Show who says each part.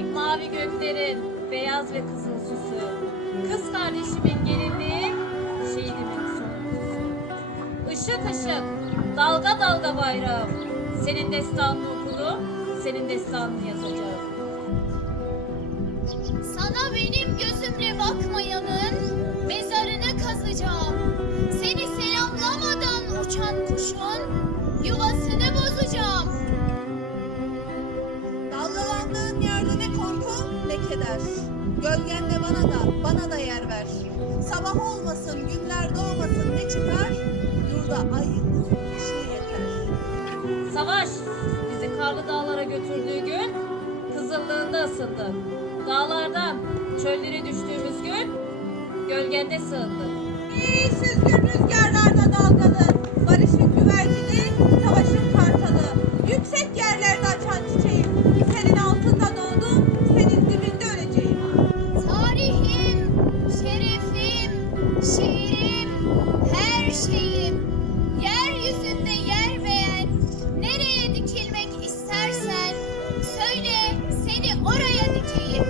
Speaker 1: Mavi göklerin beyaz ve kızıl süsü. Kız kardeşimin gelinliği, şehidimin sonuncusu. Işık ışık, dalga dalga bayrağım. Senin destanını okudum, senin destanını yazacağım.
Speaker 2: Sana benim gözümle bakmayanın mezarını kazacağım.
Speaker 3: Ne keder. Gölgende bana da bana da yer ver. Sabah olmasın günler doğmasın ne çıkar? Yurda ay yıldız ışığı yeter.
Speaker 1: Savaş bizi karlı dağlara götürdüğü gün kızıllığında ısındık. Dağlardan çöllere düştüğümüz gün gölgende sığındık.
Speaker 3: Ey süzgün şeyim. Yeryüzünde yer beğen, nereye dikilmek
Speaker 2: istersen söyle seni oraya dikeyim.